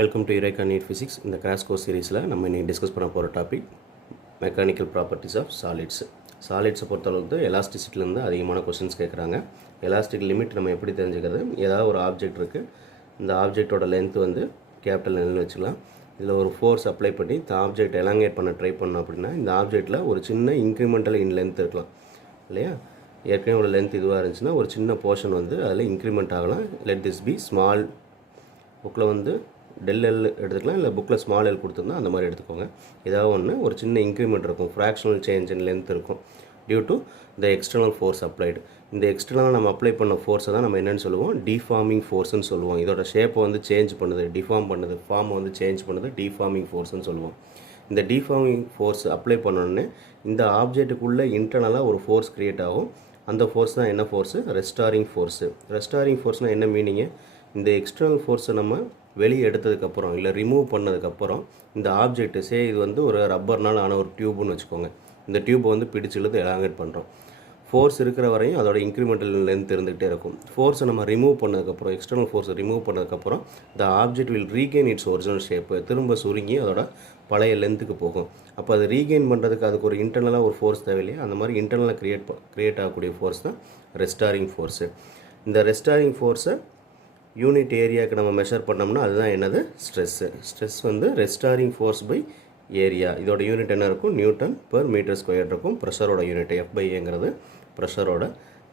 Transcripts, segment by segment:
Welcome to Eureka NEET physics. இந்த crash course சீரிஸில் நம்ம இன்றைக்கி டிஸ்கஸ் பண்ண போகிற topic mechanical properties of solids. சாலிட்ஸை பொறுத்தளவுக்கு எலாஸ்டிசிட்டிலேருந்து அதிகமான கொஸ்டின்ஸ் கேட்குறாங்க. எலாஸ்டிக் லிமிட் நம்ம எப்படி தெரிஞ்சுக்கிறது? ஏதாவது ஒரு ஆப்ஜெக்ட் இருக்குது, இந்த ஆப்ஜெக்டோட லென்த் வந்து கேபிட்டல் L வச்சுக்கலாம். இதில் ஒரு ஃபோர்ஸ் அப்ளை பண்ணி இந்த ஆப்ஜெக்ட் எலாங்கேட் பண்ண ட்ரை பண்ணோம் அப்படின்னா இந்த ஆப்ஜெக்டில் ஒரு சின்ன இன்க்ரிமெண்டல் இன் லென்த் இருக்கலாம் இல்லையா? ஏற்கனவே ஒரு லென்த் இதுவாக இருந்துச்சுன்னா ஒரு சின்ன போர்ஷன் வந்து அதில் இன்க்ரிமெண்ட் ஆகலாம். Let this be small. புக்கில் வந்து del L எடுத்துக்கலாம், இல்லை புக்கில் ஸ்மால் எல் கொடுத்துருந்தா அந்த மாதிரி எடுத்துக்கோங்க. ஏதாவது ஒன்று ஒரு சின்ன இன்க்ரிமெண்ட் இருக்கும், ஃப்ராக்ஷனல் சேஞ்ச் இன் லென்த் இருக்கும் due to the external force applied. இந்த எக்ஸ்டர்னலாக நம்ம அப்ளை பண்ண ஃபோர்ஸை தான் நம்ம என்னென்னு சொல்லுவோம்? டிஃபார்மிங் ஃபோர்ஸ்னு சொல்லுவோம். இதோட ஷேப்பை வந்து சேஞ்ச் பண்ணுது, டிஃபார்ம் பண்ணுது, ஃபார்மை வந்து சேஞ்ச் பண்ணுது, டிஃபார்மிங் ஃபோர்ஸ்னு சொல்லுவோம். இந்த டிஃபார்மிங் ஃபோர்ஸ் அப்ளை பண்ணோடனே இந்த ஆப்ஜெக்ட்டுக்குள்ளே இன்டர்னலாக ஒரு ஃபோர்ஸ் க்ரியேட் ஆகும். அந்த ஃபோர்ஸ் தான் என்ன ஃபோர்ஸு? ரெஸ்டாரிங் ஃபோர்ஸு. ரெஸ்டாரிங் ஃபோர்ஸ்னால் என்ன மீனிங்கு? இந்த எக்ஸ்டர்னல் ஃபோர்ஸை நம்ம வெளியே எடுத்ததுக்கப்புறம் இல்லை ரிமூவ் பண்ணதுக்கப்புறம் இந்த ஆப்ஜெக்ட்டு இது வந்து ஒரு ரப்பர்னால் ஆன ஒரு டியூப்னு வச்சுக்கோங்க. இந்த டியூப்பை வந்து பிடிச்சி இழுத்து எலாங்கேட் பண்ணுறோம். ஃபோர்ஸ் இருக்கிற வரையும் அதோட இன்க்ரிமெண்டல் லென்த் இருந்துகிட்டே இருக்கும். ஃபோர்ஸை நம்ம ரிமூவ் பண்ணதுக்கப்புறம், எக்ஸ்டர்னல் ஃபோர்ஸை ரிமூவ் பண்ணதுக்கப்புறம் the object will regain it's original shape. திரும்ப சுருங்கி அதோட பழைய லென்த்துக்கு போகும். அப்போ அது ரீகெயின் பண்ணுறதுக்கு அதுக்கு ஒரு இன்டர்னலாக ஒரு ஃபோர்ஸ் தேவையில்லையா? அந்த மாதிரி இன்டர்னலாக க்ரியேட் ஆகக்கூடிய ஃபோர்ஸ் தான் ரெஸ்டாரிங் ஃபோர்ஸு. இந்த ரெஸ்டாரிங் ஃபோர்ஸை யூனிட் ஏரியாவுக்கு நம்ம மெஷர் பண்ணோம்னா அதுதான் என்னது? ஸ்ட்ரெஸ்ஸு. ஸ்ட்ரெஸ் வந்து ரெஸ்டாரிங் ஃபோர்ஸ் பை ஏரியா. இதோட யூனிட் என்ன இருக்கும்? நியூட்டன் பெர் மீட்டர் ஸ்கொயர் இருக்கும். ப்ரெஷரோட யூனிட் F/Aங்கிறது ப்ரெஷரோட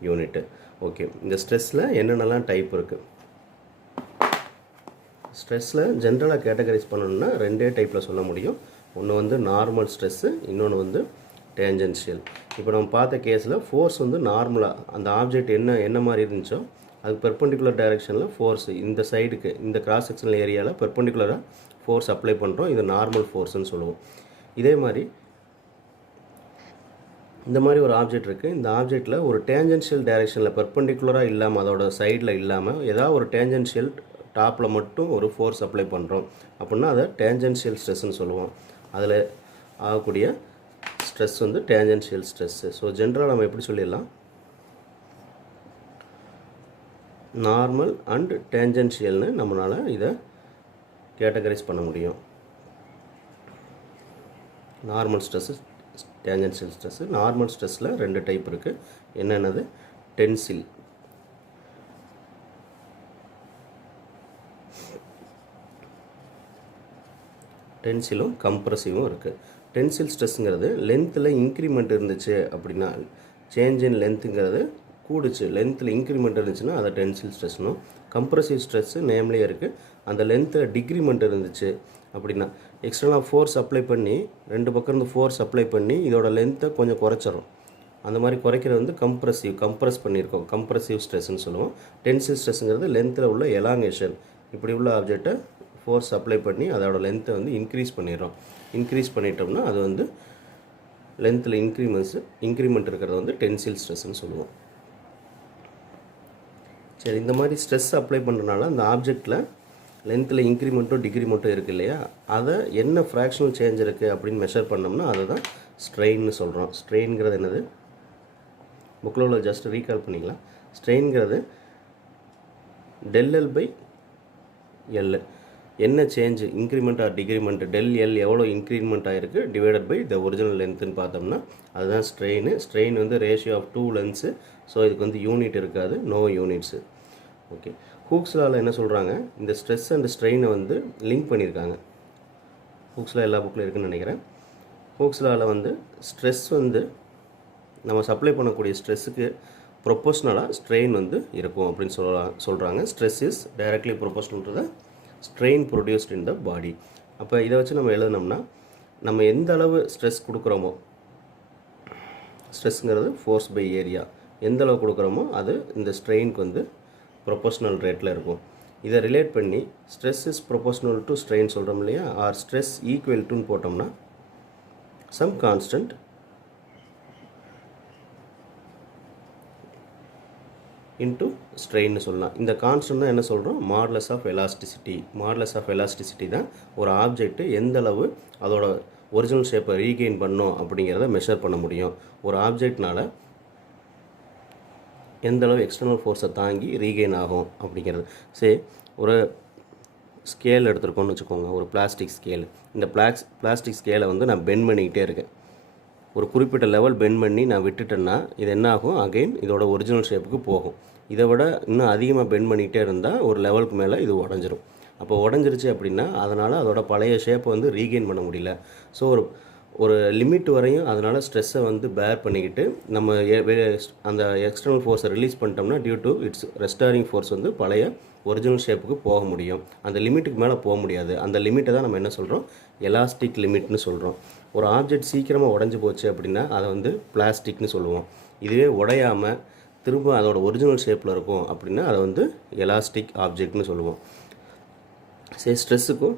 யூனிட்டு. ஓகே, இந்த ஸ்ட்ரெஸ்ஸில் என்னென்னலாம் டைப் இருக்குது? ஸ்ட்ரெஸ்ஸில் ஜென்ரலாக கேட்டகரைஸ் பண்ணணும்னா ரெண்டே டைப்பில் சொல்ல முடியும். ஒன்று வந்து நார்மல் ஸ்ட்ரெஸ்ஸு, இன்னொன்று வந்து டேஞ்சென்ஷியல். இப்போ நம்ம பார்த்த கேஸில் ஃபோர்ஸ் வந்து நார்மலாக அந்த ஆப்ஜெக்ட் என்ன மாதிரி இருந்துச்சோ அதுக்கு பெர்பெண்டிகுலர் டைரெக்ஷனில் ஃபோர்ஸ் இந்த சைடுக்கு இந்த கிராஸ் செக்ஷனல் ஏரியாவில் பெர்பெண்டிகுலராக ஃபோர்ஸ் அப்ளை பண்ணுறோம். இது நார்மல் ஃபோர்ஸ்னு சொல்லுவோம். இதே மாதிரி இந்த மாதிரி ஒரு ஆப்ஜெக்ட் இருக்குது. இந்த ஆப்ஜெக்டில் ஒரு டேஞ்சென்ஷியல் டைரெக்ஷனில் பெர்பெண்டிகுலராக இல்லாமல் அதோட சைடில் இல்லாமல் ஏதாவது ஒரு டேஞ்சென்ஷியல் டாப்பில் மட்டும் ஒரு ஃபோர்ஸ் அப்ளை பண்ணுறோம் அப்படின்னா அதை டேஞ்சென்ஷியல் ஸ்ட்ரெஸ்ன்னு சொல்லுவோம். அதில் ஆகக்கூடிய ஸ்ட்ரெஸ் வந்து டேஞ்சென்ஷியல் ஸ்ட்ரெஸ்ஸு. ஸோ ஜென்ரலாக நம்ம எப்படி சொல்லிடலாம்? நார்மல் அண்ட் டேஞ்சென்ஷியல்னு நம்மளால் இதை கேட்டகரைஸ் பண்ண முடியும். Normal stress, tangential stress. Normal ஸ்ட்ரெஸ்ஸில் ரெண்டு டைப் இருக்குது. என்னென்னது? டென்சில். டென்சிலும் கம்ப்ரசிவும் இருக்குது. டென்சில் ஸ்ட்ரெஸ்ஸுங்கிறது லென்த்தில் இன்க்ரிமெண்ட் இருந்துச்சு அப்படின்னா, சேஞ்ச் இன் லென்த்துங்கிறது கூடுச்சு, லென்த்தில் இன்க்ரிமெண்ட் இருந்துச்சுன்னா அதை டென்சில் ஸ்ட்ரெஸ்னும். கம்ப்ரசிவ் ஸ்ட்ரெஸ்ஸு நேம்லேயே இருக்குது. அந்த லென்த்தில் டிக்ரிமெண்ட் இருந்துச்சு அப்படின்னா எக்ஸ்டர்னலாக ஃபோர்ஸ் அப்ளை பண்ணி ரெண்டு பக்கம் இருந்து ஃபோர்ஸ் அப்ளை பண்ணி இதோட லென்த்தை கொஞ்சம் குறைச்சிரும். அந்த மாதிரி குறைக்கிறது வந்து கம்ப்ரஸ் பண்ணியிருக்கோம், கம்ப்ரசிவ் ஸ்ட்ரெஸ்ன்னு சொல்லுவோம். டென்சில் ஸ்ட்ரெஸ்ஸுங்கிறது லென்த்தில் உள்ள எலாங்கேஷன். இப்படி உள்ள ஆப்ஜெக்டை ஃபோர்ஸ் அப்ளை பண்ணி அதோட லென்த்தை வந்து இன்க்ரீஸ் பண்ணிடுறோம். இன்க்ரீஸ் பண்ணிட்டோம்னா அது வந்து லென்த்தில் இன்க்ரிமெண்ட் இருக்கிறத வந்து டென்சில் ஸ்ட்ரெஸ்ன்னு சொல்லுவோம். சரி, இந்த மாதிரி ஸ்ட்ரெஸ் அப்ளை பண்ணுறதுனால அந்த ஆப்ஜெக்டில் லென்த்தில் இன்க்ரிமெண்ட்டும் டிக்ரிமெண்ட்டும் இருக்குது இல்லையா? அதை என்ன ஃப்ராக்ஷனல் சேஞ்ச் இருக்குது அப்படின்னு மெஷர் பண்ணோம்னா அதை தான் ஸ்ட்ரெயின்னு சொல்கிறோம். ஸ்ட்ரெயின்ங்கிறது என்னது? புக்கில் உள்ள ஜஸ்ட் ரீகால் பண்ணிக்கலாம். ஸ்ட்ரெயின்ங்கிறது del L/L. என்ன change, increment or decrement, del L எவ்வளோ இன்க்ரிமெண்ட் ஆகிருக்கு டிவைடட் பை த ஒரிஜினல் லென்த்துன்னு பார்த்தோம்னா அதுதான் ஸ்ட்ரெயின். ஸ்ட்ரெயின் வந்து ratio of two lengths. So இதுக்கு வந்து யூனிட் இருக்காது, நோ யூனிட்ஸு. ஓகே, ஹூக்ஸ் லாவில் என்ன சொல்கிறாங்க? இந்த ஸ்ட்ரெஸ் அண்ட் ஸ்ட்ரெயினை வந்து லிங்க் பண்ணியிருக்காங்க. ஹூக்ஸ் லா எல்லா புக்கில் இருக்குதுன்னு நினைக்கிறேன். ஹூக்ஸ் லாவில் வந்து ஸ்ட்ரெஸ் வந்து நம்ம சப்ளை பண்ணக்கூடிய ஸ்ட்ரெஸ்ஸுக்கு ப்ரொபோஷ்னலாக ஸ்ட்ரெயின் வந்து இருக்கும் அப்படின்னு சொல்கிறாங்க. Stress is directly proportional to the strain produced in the body. அப்போ இதை வச்சு நம்ம எழுதினோம்னா நம்ம எந்த அளவு ஸ்ட்ரெஸ் கொடுக்குறோமோ, ஸ்ட்ரெஸ்ஸுங்கிறது ஃபோர்ஸ் பை ஏரியா, எந்த அளவு கொடுக்குறோமோ அது இந்த ஸ்ட்ரெயினுக்கு வந்து ப்ரொபோஷ்னல் ரேட்டில் இருக்கும். இதை ரிலேட் பண்ணி stress is proportional to strain சொல்கிறோம் இல்லையா? ஆர் ஸ்ட்ரெஸ் ஈக்குவல் டுன்னு போட்டோம்னா சம் கான்ஸ்டன்ட் இன்ட்டு ஸ்ட்ரெயின்னு சொல்லலாம். இந்த கான்ஸ்டன்ட் தான் என்ன சொல்கிறோம்? Modulus of elasticity. Modulus of elasticity தான் ஒரு ஆப்ஜெக்ட்டு எந்த அளவு அதோட ஒரிஜினல் ஷேப்பை ரீகெயின் பண்ணோம் அப்படிங்கிறத மெஷர் பண்ண முடியும். ஒரு ஆப்ஜெக்ட்னால் எந்த அளவு எக்ஸ்டர்னல் ஃபோர்ஸை தாங்கி ரீகெயின் ஆகும் அப்படிங்கிறது. சரி, ஒரு ஸ்கேல் எடுத்துருக்கோன்னு வச்சுக்கோங்க, ஒரு பிளாஸ்டிக் ஸ்கேல். இந்த பிளாஸ்டிக் ஸ்கேலை வந்து நான் பெண்ட் பண்ணிக்கிட்டே இருக்கேன். ஒரு குறிப்பிட்ட லெவல் பெண்ட் பண்ணி நான் விட்டுட்டேன்னா இது என்ன ஆகும், அகெயின் இதோட ஒரிஜினல் ஷேப்புக்கு போகும். இதை விட இன்னும் அதிகமாக பெண்ட் பண்ணிக்கிட்டே இருந்தால் ஒரு லெவலுக்கு மேலே இது உடஞ்சிரும். அப்போ உடஞ்சிருச்சு அப்படின்னா அதனால் அதோட பழைய ஷேப்பை வந்து ரீகெயின் பண்ண முடியல. ஸோ ஒரு லிமிட் வரையும் அதனால் ஸ்ட்ரெஸ்ஸை வந்து பேர் பண்ணிக்கிட்டு நம்ம அந்த எக்ஸ்டர்னல் ஃபோர்ஸை ரிலீஸ் பண்ணிட்டோம்னா டியூ டு இட்ஸ் ரெஸ்டாரிங் ஃபோர்ஸ் வந்து பழைய ஒரிஜினல் ஷேப்புக்கு போக முடியும். அந்த லிமிட்டுக்கு மேலே போக முடியாது. அந்த லிமிட்டை தான் நம்ம என்ன சொல்கிறோம், எலாஸ்டிக் லிமிட்னு சொல்கிறோம். ஒரு ஆப்ஜெக்ட் சீக்கிரமாக உடஞ்சி போச்சு அப்படின்னா அதை வந்து பிளாஸ்டிக்னு சொல்லுவோம். இதுவே உடையாமல் திரும்ப அதோட ஒரிஜினல் ஷேப்பில் இருக்கும் அப்படின்னா அதை வந்து எலாஸ்டிக் ஆப்ஜெக்ட்னு சொல்லுவோம். சரி, ஸ்ட்ரெஸ்ஸுக்கும்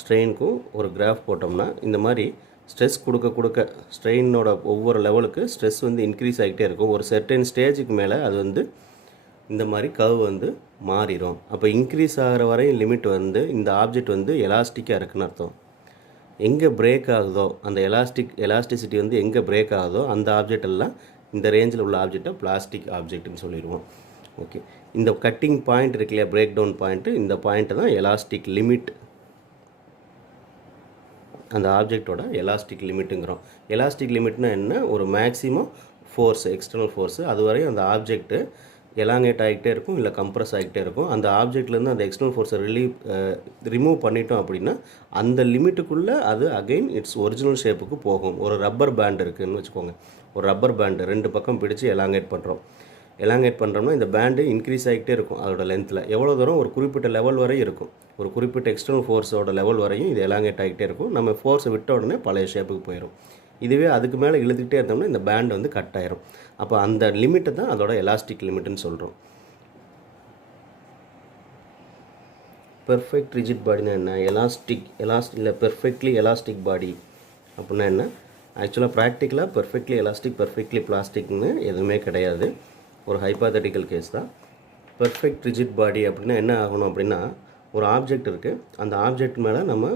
ஸ்ட்ரெயினுக்கும் ஒரு கிராஃப் போட்டோம்னா இந்த மாதிரி ஸ்ட்ரெஸ் கொடுக்க ஸ்ட்ரெயினோட ஒவ்வொரு லெவலுக்கு ஸ்ட்ரெஸ் வந்து இன்க்ரீஸ் ஆகிட்டே இருக்கும். ஒரு செர்டைன் ஸ்டேஜுக்கு மேலே அது வந்து இந்த மாதிரி கர்வ் வந்து மாறிடும். அப்போ இன்க்ரீஸ் ஆகிற வரையும் லிமிட் வந்து இந்த ஆப்ஜெக்ட் வந்து எலாஸ்டிக்காக இருக்குன்னு அர்த்தம். எங்கே பிரேக் ஆகுதோ அந்த எலாஸ்டிசிட்டி வந்து எங்கே பிரேக் ஆகுதோ அந்த ஆப்ஜெக்ட் எல்லாம் இந்த ரேஞ்சில் உள்ள ஆப்ஜெக்டை பிளாஸ்டிக் ஆப்ஜெக்ட்னு சொல்லிடுவோம். ஓகே, இந்த கட்டிங் பாயிண்ட் இருக்கு இல்லையா, பிரேக் டவுன் பாயிண்ட்டு, இந்த பாயிண்ட்டை தான் எலாஸ்டிக் லிமிட், அந்த ஆப்ஜெக்டோட எலாஸ்டிக் லிமிட்டுங்கிறோம். எலாஸ்டிக் லிமிட்னா என்ன, ஒரு மேக்ஸிமம் ஃபோர்ஸ், எக்ஸ்டர்னல் ஃபோர்ஸு, அது வரையும் அந்த ஆப்ஜெக்ட்டு எலாங்கேட் ஆகிட்டே இருக்கும், இல்லை கம்ப்ரஸ் ஆகிட்டே இருக்கும். அந்த ஆப்ஜெக்ட்லேருந்து அந்த எக்ஸ்டர்னல் ஃபோர்ஸை ரிமூவ் பண்ணிட்டோம் அப்படின்னா அந்த லிமிட்டுக்குள்ளே அது அகெயின் இட்ஸ் ஒரிஜினல் ஷேப்புக்கு போகும். ஒரு ரப்பர் பேண்ட் இருக்குதுன்னு வச்சுக்கோங்க, ஒரு ரப்பர் பேண்டு 2 பக்கம் பிடிச்சி எலாங்கேட் பண்ணுறோம்னா இந்த பேண்டு இன்க்ரீஸ் ஆகிட்டே இருக்கும் அதோட லென்த்தில். எவ்வளோ தூரம், ஒரு குறிப்பிட்ட லெவல் வரை இருக்கும். ஒரு குறிப்பிட்ட எக்ஸ்டர்னல் ஃபோர்ஸோட லெவல் வரையும் இது எலாங்கேட் ஆகிட்டே இருக்கும். நம்ம ஃபோர்ஸை விட்ட உடனே பழைய ஷேப்புக்கு போயிடும். இதுவே அதுக்கு மேலே இழுத்துக்கிட்டே இருந்தோம்னா இந்த பேண்ட் வந்து கட் ஆயிரும். அப்போ அந்த லிமிட்டை தான் அதோட எலாஸ்டிக் லிமிட்னு சொல்கிறோம். பெர்ஃபெக்ட் ரிஜிட் பாடினா என்ன, இல்லை பெர்ஃபெக்ட்லி எலாஸ்டிக் பாடி அப்படின்னா என்ன? ஆக்சுவலாக ப்ராக்டிக்கலாக பெர்ஃபெக்ட்லி எலாஸ்டிக் பெர்ஃபெக்ட்லி பிளாஸ்டிக்னு எதுவுமே கிடையாது. ஒரு ஹைப்பாத்தட்டிக்கல் கேஸ் தான். பெர்ஃபெக்ட் ரிஜிட் பாடி அப்படின்னா என்ன ஆகணும் அப்படின்னா, ஒரு ஆப்ஜெக்ட் இருக்குது, அந்த ஆப்ஜெக்ட் மேலே நம்ம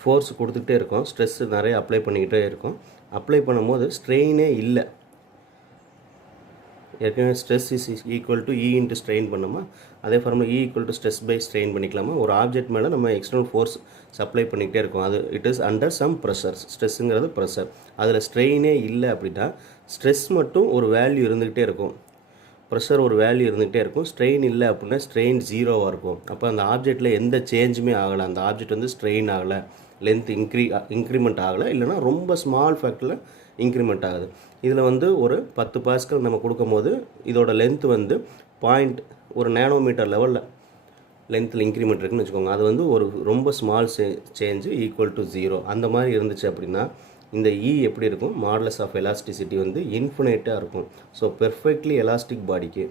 ஃபோர்ஸ் கொடுத்துக்கிட்டே இருக்கோம், ஸ்ட்ரெஸ்ஸு நிறைய அப்ளை பண்ணிக்கிட்டே இருக்கோம். அப்ளை பண்ணும்போது ஸ்ட்ரெயினே இல்லை. ஏற்கனவே stress is equal to E into strain பண்ணோமா, அதே formula E equal to stress by strain பண்ணிக்கலாமா. ஒரு ஆப்ஜெக்ட் மேலே நம்ம எக்ஸ்டர்னல் ஃபோர்ஸ் சப்ளை பண்ணிக்கிட்டே இருக்கோம், அது it is under some pressure. ஸ்ட்ரெஸ்ஸுங்கிறது ப்ரெஷர், அதில் ஸ்ட்ரெயினே இல்லை அப்படின்னா ஸ்ட்ரெஸ் மட்டும் ஒரு வேல்யூ இருந்துக்கிட்டே இருக்கும், ப்ரெஷர் ஒரு வேல்யூ இருந்துகிட்டே இருக்கும். ஸ்ட்ரெயின் இல்லை அப்படின்னா ஸ்ட்ரெயின் 0வாக இருக்கும். அப்போ அந்த ஆப்ஜெக்டில் எந்த சேஞ்சுமே ஆகலை, அந்த ஆப்ஜெக்ட் வந்து ஸ்ட்ரெயின் ஆகலை, லென்த் இன்க்ரிமெண்ட் ஆகலை, இல்லைனா ரொம்ப ஸ்மால் ஃபேக்டரில் இன்க்ரிமெண்ட் ஆகுது. இதில் வந்து ஒரு 10 பாஸ்கல் நம்ம கொடுக்கும் போது இதோட லென்த் வந்து ஒரு நேனோமீட்டர் லெவலில் லென்த்தில் இன்க்ரிமெண்ட் இருக்குன்னு வச்சுக்கோங்க. அது வந்து ஒரு ரொம்ப ஸ்மால் சேஞ்சு ஈக்குவல் டு 0 அந்த மாதிரி இருந்துச்சு அப்படின்னா இந்த இ எப்படி இருக்கும், மாடுலஸ் ஆஃப் எலாஸ்டிசிட்டி வந்து இன்ஃபினைட்டாக இருக்கும். ஸோ பெர்ஃபெக்ட்லி எலாஸ்டிக் பாடிக்கு,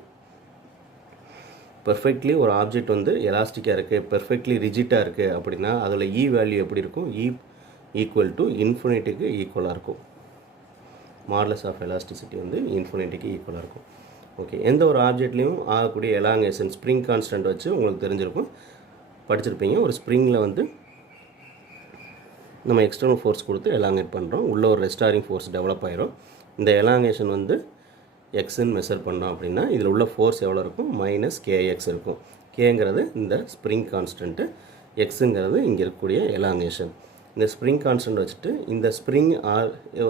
பெர்ஃபெக்ட்லி ஒரு ஆப்ஜெக்ட் வந்து எலாஸ்டிக்காக இருக்குது, பெர்ஃபெக்ட்லி ரிஜிட்டாக இருக்குது அப்படின்னா அதில் இ வேல்யூ எப்படி இருக்கும், இ ஈக்குவல் டு இன்ஃபினிட்டிக்கு ஈக்குவலாக இருக்கும். மாடுலஸ் ஆஃப் எலாஸ்டிசிட்டி வந்து இன்ஃபினிட்டிக்கு ஈக்குவலாக இருக்கும். ஓகே, எந்த ஒரு ஆப்ஜெக்ட்லேயும் ஆகக்கூடிய எலாங்கேஷன் ஸ்ப்ரிங் கான்ஸ்டன்ட் வச்சு உங்களுக்கு தெரிஞ்சிருக்கும், படிச்சிருப்பீங்க. ஒரு ஸ்ப்ரிங்கில் வந்து நம்ம எக்ஸ்டர்னல் ஃபோர்ஸ் கொடுத்து எலாங்கேட் பண்ணுறோம், உள்ள ஒரு ரெஸ்டாரிங் ஃபோர்ஸ் டெவலப் ஆயிரும். இந்த எலாங்கேஷன் வந்து எக்ஸ்ன்னு மெஷர் பண்ணோம் அப்படின்னா இதில் உள்ள ஃபோர்ஸ் எவ்வளோ இருக்கும், -kx இருக்கும். கேங்கிறது இந்த ஸ்ப்ரிங் கான்ஸ்டன்ட்டு, எக்ஸுங்கிறது இங்கே இருக்கக்கூடிய எலாங்கேஷன். இந்த ஸ்ப்ரிங் கான்ஸ்டன்ட் வச்சுட்டு இந்த ஸ்ப்ரிங்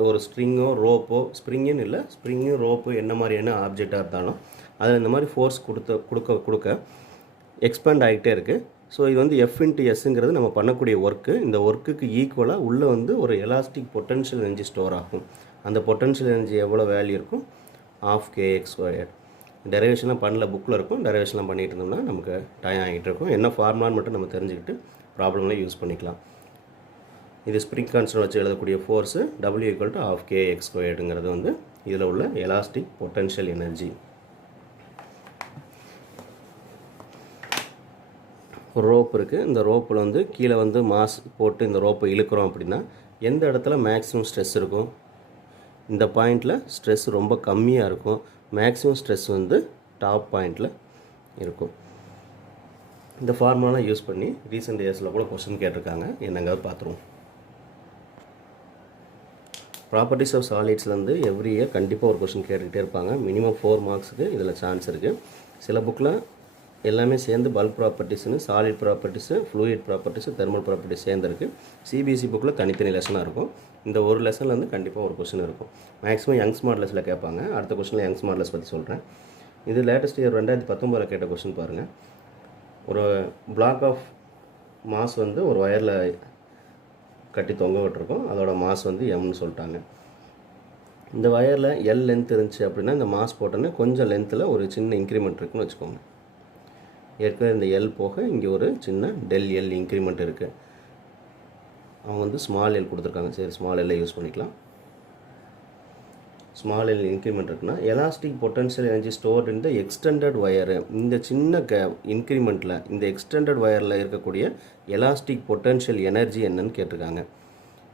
ஒரு ஸ்ட்ரிங்கோ ரோப்போ, ஸ்ப்ரிங்குன்னு இல்லை, ஸ்ப்ரிங்கு ரோப்பு என்ன மாதிரியான ஆப்ஜெக்டாக இருந்தாலும் அதில் இந்த மாதிரி ஃபோர்ஸ் கொடுக்க எக்ஸ்பேண்ட் ஆகிட்டே இருக்குது. ஸோ இது வந்து F இன்ட்டு எஸ்ஸுங்கிறது நம்ம பண்ணக்கூடிய ஒர்க்கு. இந்த ஒர்க்குக்கு ஈக்குவலாக உள்ளே வந்து ஒரு எலாஸ்டிக் பொட்டன்ஷியல் எனர்ஜி ஸ்டோர் ஆகும். அந்த பொட்டன்ஷியல் எனர்ஜி எவ்வளோ வேல்யூ இருக்கும், ½ டெரிவேஷன்லாம் பண்ணல, புக்கில் இருக்கும், டெரிவேஷன்லாம் பண்ணிகிட்டு இருந்தோம்னா நமக்கு டைம் ஆகிட்டு இருக்கும். என்ன ஃபார்முலான்னு மட்டும் நம்ம தெரிஞ்சுக்கிட்டு ப்ராப்ளம்லாம் யூஸ் பண்ணிக்கலாம். இது ஸ்ப்ரிங் கான்ஸ்டன்ட் வச்சு எழுதக்கூடிய ஃபோர்ஸு W = ½ வந்து இதில் உள்ள எலாஸ்டிக் பொட்டன்ஷியல் எனர்ஜி. ஒரு ரோப் இருக்குது, இந்த ரோப்பில் வந்து கீழே வந்து மாஸ் போட்டு இந்த ரோப்பை இழுக்கிறோம் அப்படின்னா எந்த இடத்துல மேக்ஸிமம் ஸ்ட்ரெஸ் இருக்கும், இந்த பாயிண்டில் ஸ்ட்ரெஸ் ரொம்ப கம்மியாக இருக்கும். மேக்ஸிமம் ஸ்ட்ரெஸ் வந்து டாப் பாயிண்டில் இருக்கும். இந்த ஃபார்முலாலாம் யூஸ் பண்ணி ரீசெண்ட் இயர்ஸில் கூட கொஸ்டின் கேட்டிருக்காங்க, என்னங்கிறது பார்த்துருவோம். ப்ராப்பர்ட்டிஸ் ஆஃப் சாலிட்ஸ்லேருந்து எவ்ரி இயர் கண்டிப்பாக ஒரு கொஷின் கேட்டுக்கிட்டே இருப்பாங்க. மினிமம் 4 மார்க்ஸுக்கு இதில் சான்ஸ் இருக்குது. சில புக்கில் எல்லாமே சேர்ந்து பல்க் ப்ராப்பர்ட்டிஸ்னு solid properties, fluid properties, thermal properties சேர்ந்துருக்கு. சிபிஎஸ்சி புக்கில் தனித்தனி லெசனாக இருக்கும். இந்த ஒரு லெசன்லேருந்து கண்டிப்பாக ஒரு கொஷின் இருக்கும். மேக்ஸிமம் யங்ஸ் மாடலஸில் கேட்பாங்க. அடுத்த கொஷனில் யங்ஸ் மாடலஸ் பற்றி சொல்கிறேன். இது லேட்டஸ்ட் இயர் 2019 கேட்ட கொஷின் பாருங்கள். ஒரு பிளாக் ஆஃப் மாஸ் வந்து ஒரு ஒயரில் கட்டி தொங்க விட்டுருக்கோம். அதோட மாஸ் வந்து எம்னு சொல்லிட்டாங்க. இந்த வயரில் எல் லென்த் இருந்துச்சு அப்படின்னா இந்த மாஸ் போட்டோன்னே கொஞ்சம் லென்த்தில் ஒரு சின்ன இன்க்ரிமெண்ட் இருக்குன்னு வச்சுக்கோங்க. ஏற்கனவே இந்த எல் போக இங்கே ஒரு சின்ன டெல் எல் இன்க்ரிமெண்ட் இருக்குது. அவங்க வந்து ஸ்மால் எல் கொடுத்துருக்காங்க. சரி, ஸ்மால் எல்லை யூஸ் பண்ணிக்கலாம். ஸ்மால் எல் இன்க்ரிமெண்ட் இருக்குன்னா எலாஸ்டிக் பொட்டன்ஷியல் எனர்ஜி ஸ்டோர்ட் இன் த எக்ஸ்டெண்டட் ஒயரு. இந்த சின்ன இன்க்ரிமெண்ட்டில் இந்த எக்ஸ்டெண்டட் ஒயரில் இருக்கக்கூடிய எலாஸ்டிக் பொட்டன்ஷியல் எனர்ஜி என்னன்னு கேட்டிருக்காங்க.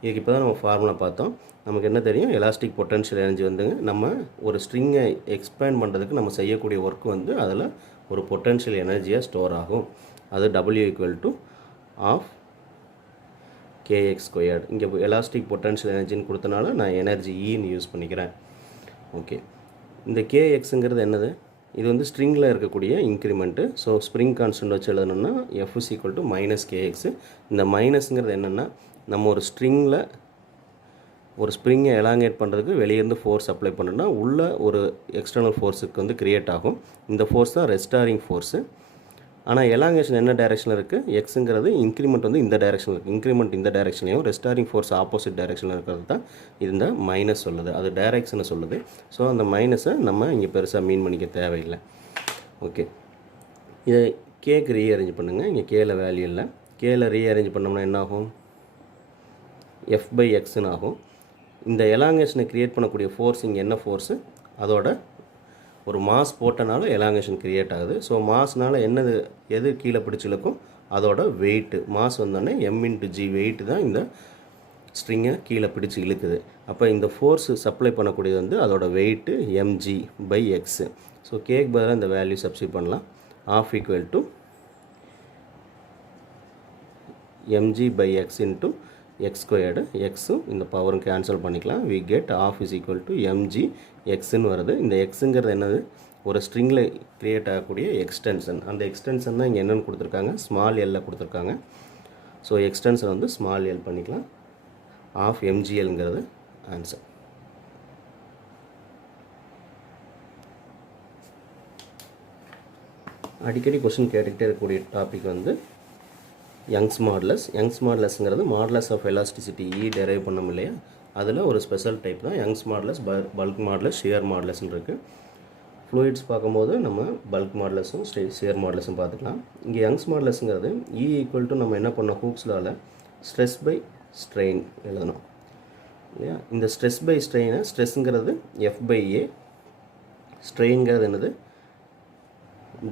இதுக்கு இப்போ தான் நம்ம ஃபார்முலா பார்த்தோம். நமக்கு என்ன தெரியும்? எலாஸ்டிக் பொட்டன்ஷியல் எனர்ஜி வந்துங்க நம்ம ஒரு ஸ்ட்ரிங்கை எக்ஸ்பேண்ட் பண்ணுறதுக்கு நம்ம செய்யக்கூடிய ஒர்க் வந்து அதில் ஒரு பொட்டன்ஷியல் எனர்ஜியாக ஸ்டோர் ஆகும். அது W = ½ kx ஸ்கொயர்டு. இங்கே எலாஸ்டிக் பொட்டன்ஷியல் எனர்ஜின்னு கொடுத்தனால நான் எனர்ஜி ஈன்னு யூஸ் பண்ணிக்கிறேன். ஓகே, இந்த kxங்கிறது என்னது? இது வந்து ஸ்ட்ரிங்கில் இருக்கக்கூடிய இன்க்ரிமெண்ட்டு. ஸோ ஸ்ப்ரிங் கான்ஸ்டன்ட் வச்சு எழுதணும்னா F = -kx. இந்த மைனஸ்ங்கிறது என்னென்னா நம்ம ஒரு ஸ்ட்ரிங்கில் ஒரு ஸ்ப்ரிங்கை எலாங்கேட் பண்ணுறதுக்கு வெளியேருந்து ஃபோர்ஸ் அப்ளை பண்ணோன்னா உள்ள ஒரு எக்ஸ்டர்னல் ஃபோர்ஸுக்கு வந்து க்ரியேட் ஆகும். இந்த ஃபோர்ஸ் தான் ரெஸ்டாரிங் ஃபோர்ஸு. ஆனால் எலாங்கேஷன் என்ன டைரெக்ஷனில் இருக்குது? எக்ஸுங்கிறது இன்க்ரிமெண்ட் வந்து இந்த டைரெக்ஷனில் இருக்குது. இன்க்ரிமெண்ட் இந்த டைரெக்ஷன்லையும் ரெஸ்டாரிங் ஃபோர்ஸ் ஆப்போசிட் டைரெக்ஷனில் இருக்கிறது தான் இந்த மைனஸ் சொல்லுது. அது டைரெக்ஷனை சொல்லுது. ஸோ அந்த மைனஸை நம்ம இங்கே பெருசாக மீன் பண்ணிக்க தேவையில்லை. ஓகே, இதை கேக்கு ரீஅரேஞ்ச் பண்ணுங்கள். இங்கே கேல வேல்யூ இல்லை. கேல ரீஅரேஞ்ச் பண்ணோம்னா என்ன ஆகும்? F/xன்னு ஆகும். இந்த எலாங்கேஷனை க்ரியேட் பண்ணக்கூடிய ஃபோர்ஸ் இங்கே என்ன ஃபோர்ஸு? அதோட ஒரு மாஸ் போட்டனால எலாங்கேஷன் க்ரியேட் ஆகுது. ஸோ மாஸ்னால் என்னது எது கீழே பிடிச்சி இழுக்கும்? அதோட வெயிட்டு. மாஸ் வந்தோடனே m/g வெயிட்டு தான் இந்த ஸ்ட்ரிங்கை கீழே பிடிச்சி இழுக்குது. அப்போ இந்த ஃபோர்ஸு சப்ளை பண்ணக்கூடியது வந்து அதோட வெயிட்டு mg/x. ஸோ கேக்கு பதிலாக இந்த வேல்யூ சப்ஸ்டிட் பண்ணலாம். ½ mg/x into x ஸ்கொயர்டு. எக்ஸும் இந்த பவரும் கேன்சல் பண்ணிக்கலாம். we get ½ mg எக்ஸ்ன்னு வருது. இந்த எக்ஸுங்கிறது என்னது? ஒரு ஸ்ட்ரிங்கில் க்ரியேட் ஆகக்கூடிய எக்ஸ்டென்ஷன். அந்த எக்ஸ்டென்ஷன் தான் இங்கே என்னென்னு கொடுத்துருக்காங்க? ஸ்மால் எல்ல கொடுத்துருக்காங்க. ஸோ எக்ஸ்டென்ஷன் வந்து ஸ்மால் எல் பண்ணிக்கலாம். ½ mgl ஆன்சர். அடிக்கடி கொஸ்டின் கேட்டுக்கிட்டே இருக்கக்கூடிய டாபிக் வந்து யங்ஸ் மாடுலஸ். யங்ஸ் மாடுலஸ்ங்கிறது மாடுலஸ் ஆஃப் எலாஸ்டிசிட்டி டெரைவ் பண்ணோம் இல்லையா? அதில் ஒரு ஸ்பெஷல் டைப் தான் Young's modulus, bulk modulus, shear மாடுலஸ்ன்னு இருக்குது. ஃப்ளூயிட்ஸ் பார்க்கும்போது நம்ம பல்க் மாடுலஸும் ஷியர் மாடுலஸும் பார்த்துக்கலாம். இங்கே யங்ஸ் மாடுலஸ்ங்கிறது = நம்ம என்ன பண்ணோம்? ஹூக்ஸ்லால் ஸ்ட்ரெஸ் பை ஸ்ட்ரெயின் எழுதணும் இல்லையா? இந்த ஸ்ட்ரெஸ் பை ஸ்ட்ரெயினை ஸ்ட்ரெஸ்ஸுங்கிறது F/A, ஸ்ட்ரெயின்ங்கிறது என்னது?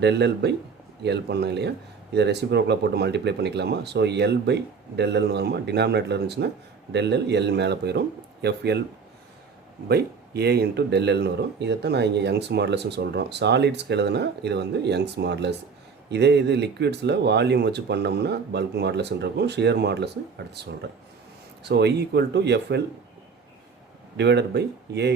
ΔL/L பண்ணோம் இல்லையா? இதை ரெசிப்ரோக்கலாக போட்டு மல்டிப்ளை பண்ணிக்கலாமா? ஸோ L/Δlன்னு வருமா? டினாமினேட்டில் இருந்துச்சுன்னா ΔL L மேலே போயிடும். FL/A × ΔLன்னு வரும். இதைத்தான் நான் இங்கே யங்ஸ் மாடுலஸ்ன்னு சொல்கிறோம். சாலிட்ஸ்க்கு எழுதுனா இது வந்து யங்ஸ் மாடுலஸ். இதே இது லிக்விட்ஸில் வால்யூம் வச்சு பண்ணோம்னா பல்க் மாடுலஸ்ன்னு இருக்கும். ஷியர் மாடுலஸ் அடுத்து சொல்கிறேன். ஸோ Y = FL/A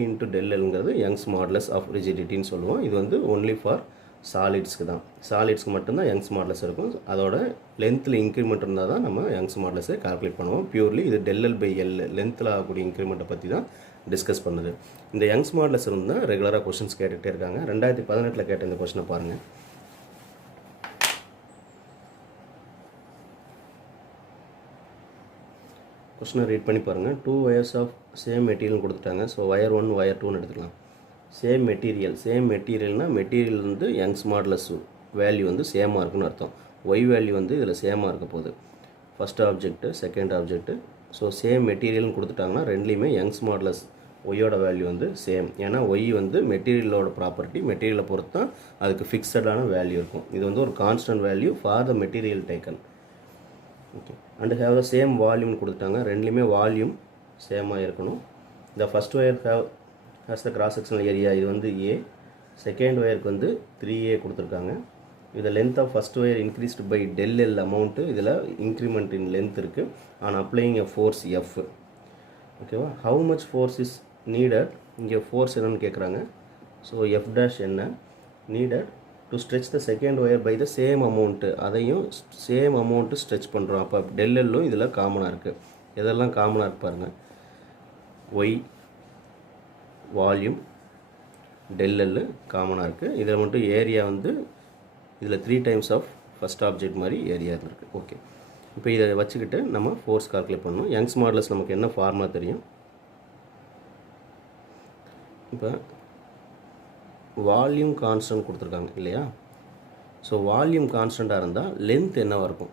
× ΔLங்கிறது யங்ஸ் மாடுலஸ் ஆஃப் ரிஜிடிட்டின்னு சொல்லுவோம். இது வந்து ஒன்லி ஃபார் சாலிட்ஸ்க்கு தான். சாலிட்ஸ்க்கு மட்டும்தான் யங்ஸ் மாடுலஸ் இருக்கும். அதோட லென்த்தில் இன்க்ரிமெண்ட் இருந்தால் தான் நம்ம யங்ஸ் மாடுலஸை கால்குலேட் பண்ணுவோம். பியூர்லி இது ΔL/L லென்த்தில் ஆகக்கூடிய இன்க்ரிமெண்ட்டை பற்றி தான் டிஸ்கஸ் பண்ணுது. இந்த யங்ஸ் மாடுலஸ் இருந்தால் ரெகுலராக கொஷின்ஸ் கேட்டுகிட்டே இருக்காங்க. 2018 கேட்ட இந்த கொஷினை பாருங்கள். கொஷினை ரீட் பண்ணி பாருங்கள். 2 wires ஆஃப் சேம் மெட்டீரியல் கொடுத்துட்டாங்க. ஸோ wire 1 wire 2ன்னு எடுத்துக்கலாம். சேம் மெட்டீரியல்னால் மெட்டீரியல் வந்து யங்ஸ் மாடுலஸ் வேல்யூ வந்து சேமாக இருக்குன்னு அர்த்தம். ஒய் வேல்யூ வந்து இதில் சேமாக இருக்க போகுது. First object, second object. So same மெட்டீரியல்னு கொடுத்துட்டாங்கன்னா ரெண்டுலேயுமே யங்ஸ் மாடுலஸ் ஒய்யோட வேல்யூ வந்து சேம். ஏன்னா ஒய் வந்து மெட்டீரியலோட ப்ராப்பர்ட்டி, மெட்டீரியலை பொறுத்து தான் அதுக்கு ஃபிக்ஸடான வேல்யூ இருக்கும். இது வந்து ஒரு constant value for the material taken. Okay, and have the same வால்யூம்னு கொடுத்துட்டாங்க. ரெண்டுலேயுமே வால்யூம் சேமாக இருக்கணும். இந்த first wire has the cross sectional area, இது வந்து A. செகண்ட் ஒயருக்கு வந்து 3A கொடுத்துருக்காங்க. இதில் length of first wire increased by ΔL amount. இதில் இன்க்ரிமெண்ட் இன் லென்த் இருக்குது. On applying a force F. ஓகேவா. How much force is needed, இங்கே ஃபோர்ஸ் என்னன்னு கேட்குறாங்க. ஸோ எஃப் டேஷ் என்ன, needed to stretch the second wire by the same amount, அதையும் same amount stretch பண்ணுறோம். அப்போ டெல்லும் இதில் காமனாக இருக்குது. எதெல்லாம் காமனாக இருப்பாருங்க, ஒய் வால்யூம் டெல் காமனாக இருக்குது. இதில் மட்டும் ஏரியா வந்து இதில் 3 டைம்ஸ் ஆஃப் ஃபஸ்ட் ஆப்ஜெக்ட் மாதிரி ஏரியா இருக்குது. ஓகே, இப்போ இதை வச்சுக்கிட்டு நம்ம ஃபோர்ஸ் கால்குலேட் பண்ணணும். யங்ஸ் மாடுலஸ் நமக்கு என்ன ஃபார்முலா தெரியும். இப்போ வால்யூம் கான்ஸ்டன்ட் கொடுத்துருக்காங்க இல்லையா. ஸோ வால்யூம் கான்ஸ்டண்ட்டாக இருந்தால் லென்த் என்னவாக இருக்கும்,